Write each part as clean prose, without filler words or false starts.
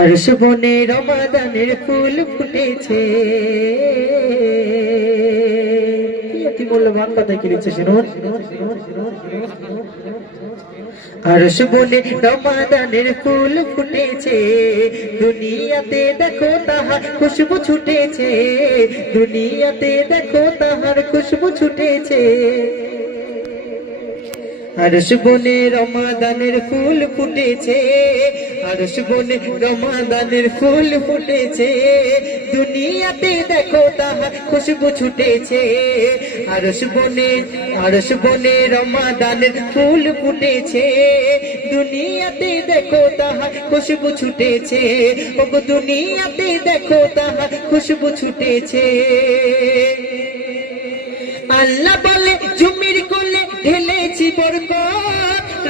আরশ বনে রমাদানের ফুল ফুটেছে। কি মূল্যবান কথা কি লিখছে শুনুন। আরশ বনে রমাদানের ফুল ফুটেছে, দুনিয়াতে দেখো তাহার খুশবু ছুটেছে, দুনিয়াতে দেখো তাহার খুশবু ছুটেছে। আরশ বনে রমাদানের ফুল ফুটেছে, আরশ বনে রমাদানের ফুল ফুটেছে, দুনিয়াতে দেখো তাহার খুশবু ছুটেছে। আরশ বনে রমাদানের ফুল ফুটেছে, দুনিয়াতে দেখো তাহার খুশবু ছুটেছে। ওগো দুনিয়াতে দেখো তাহার খুশবু ছুটেছে। আল্লাহ বলে জমির কোলে ঢেলেছি বরকত,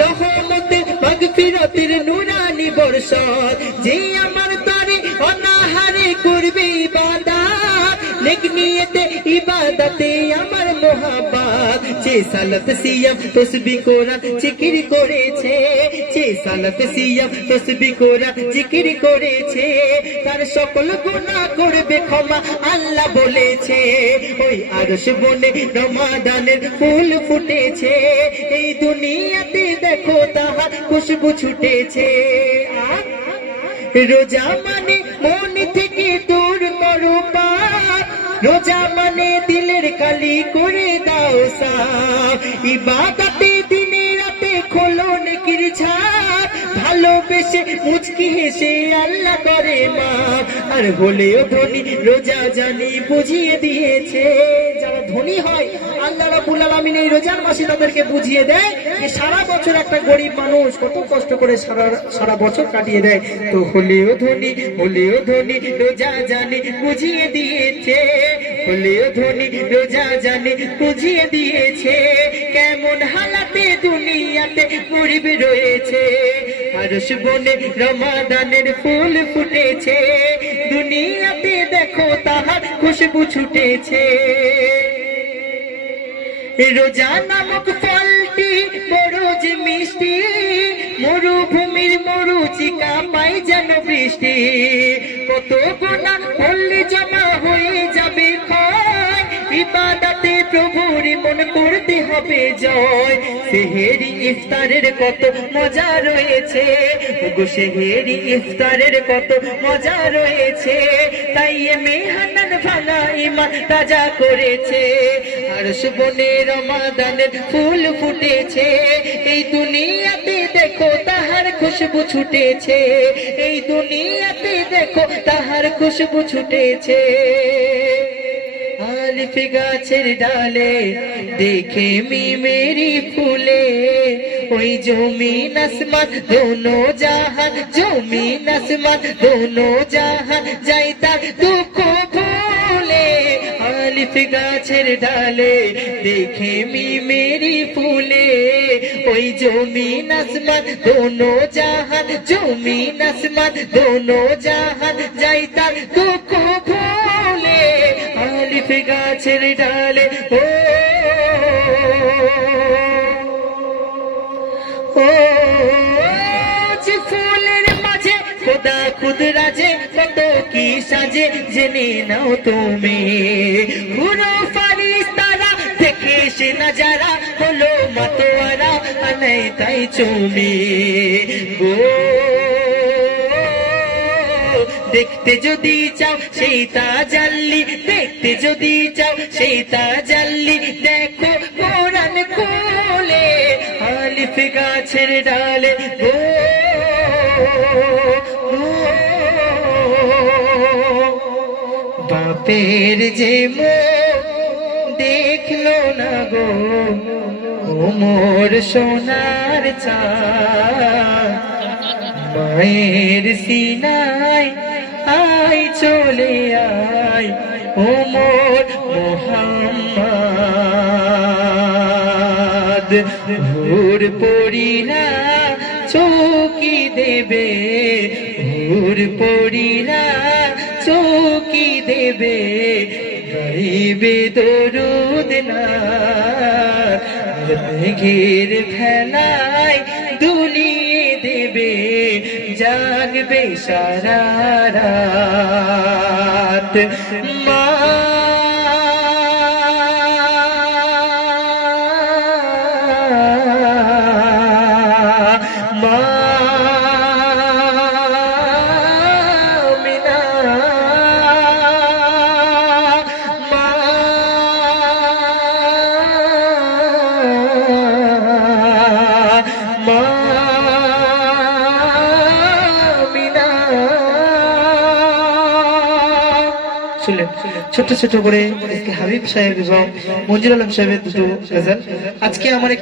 রহমতের মাগফিরাতের নুরানি বর্ষণ। যে আমার তারে অনাহারে করবে ইবাদত, নেক নিয়তে ইবাদতে আমার মোহাব্বত। যে সালাত সিয়াম তাসবিহ কোরআন জিকির করেছে, যে সালাত সিয়াম তাসবিহ কোরআন জিকির করেছে, তার সকল গুনাহ করবে ক্ষমা আল্লাহ বলেছে। ওই আরশ বনে রমাদানের ফুল ফুটেছে, এই দুনিয়াতে দেখো তাহার খুশবু ছুটেছে। রোজা মানে মন থেকে দূর করো পাপ, রোজা মানে দিলের কালি করে দাও সাফ। ইবাদতে দিনে রাতে খোলো নেকির ঝাপ, ভালোবেসে মুচকি হেসে আল্লাহ করে মাফ। আর হলেও ধনী রোজা জানি বুঝিয়ে দিয়েছে, যারা ধনী হয় আল্লাহ রাব্বুল আলামিন এই রোজার মাসে তাদেরকে বুঝিয়ে দেয় যে সারা বছর একটা গরিব মানুষ কত কষ্ট করে সারা বছর কাটিয়ে দেয়। তো হলেও ধনী রোজা জানি বুঝিয়ে দিয়েছে, হলেও ধনী রোজা জানি বুঝিয়ে দিয়েছে, কেমন হালাতে দুনিয়াতে গরিব রয়েছে। আরশ বনে রমাদানের ফুল ফুটেছে, দুনিয়াতে দেখো তাহার খুশবু ছুটেছে। রোজা নামক ফলটি বড় যে মিষ্টি, মরুভূমির মরুচিকা পাই যেন বৃষ্টি। কত গুনাহ করলে জমা হয়ে যাবে ক্ষয়, ইবাদতে প্রভুর মন করতে হবে জয়। সেহেরি ইফতারের কত মজা রয়েছে, ওগো সেহেরি ইফতারের কত মজা রয়েছে, তাই মেহমান ভাঙা ঈমান তাজা করেছে। আরশ বনে রমাদানের ফুল ফুটেছে, এই দুনিয়াতে দেখো তাহার খুশবু ছুটেছে, এই দুনিয়াতে দেখো তাহার খুশবু ছুটেছে। আলিফ গাছের ডালে দেখে মেরি ফুলে, ওই জমিন আসমান দোনো জাহান, জমিন আসমান দোনো জাহান যাই তার দুঃখ ভুলে। আলিফ গাছের ডালে দেখে মেরি ফুলে, ওই জমিন আসমান দোনো জাহান, জমিন আসমান দোনো জাহান যাই তার দুঃখ ভুলে। আলিফ গাছের ডালে ও ফুলের মাঝে খোদা খুদ রাজে, কত কি সাজে জেনে নাও তুমি। হুরো ফারিস্তারা দেখে সে নজারা হলো মাতোয়ারা আনাই তাই চুমি গো। দেখতে যদি চাও সেই তাজাল্লি, দেখতে যদি চাও সেই তাজাল্লি, দেখো কোরআন খুলে। আলিফ গাছের ডালে গো বাপের যে দেখলো না গো, ও মোর সোনার চাঁদ, মায়ের সিনায় আয় চলে আয়, ও মোর মোহাম্মদ। ভোর পড়ি না চৌকি দেবে, ভোর পড়ি না চৌকি দেবে, গাইবে দরুদ না। মেঘের ভেলায় দুলিয়ে দেবে জাগবে সারা রাত মা শুনলেন ছোট ছোট করে হাবিব সাহেব এবং মঞ্জুর আলম সাহেবের দুটো গজল। আজকে আমার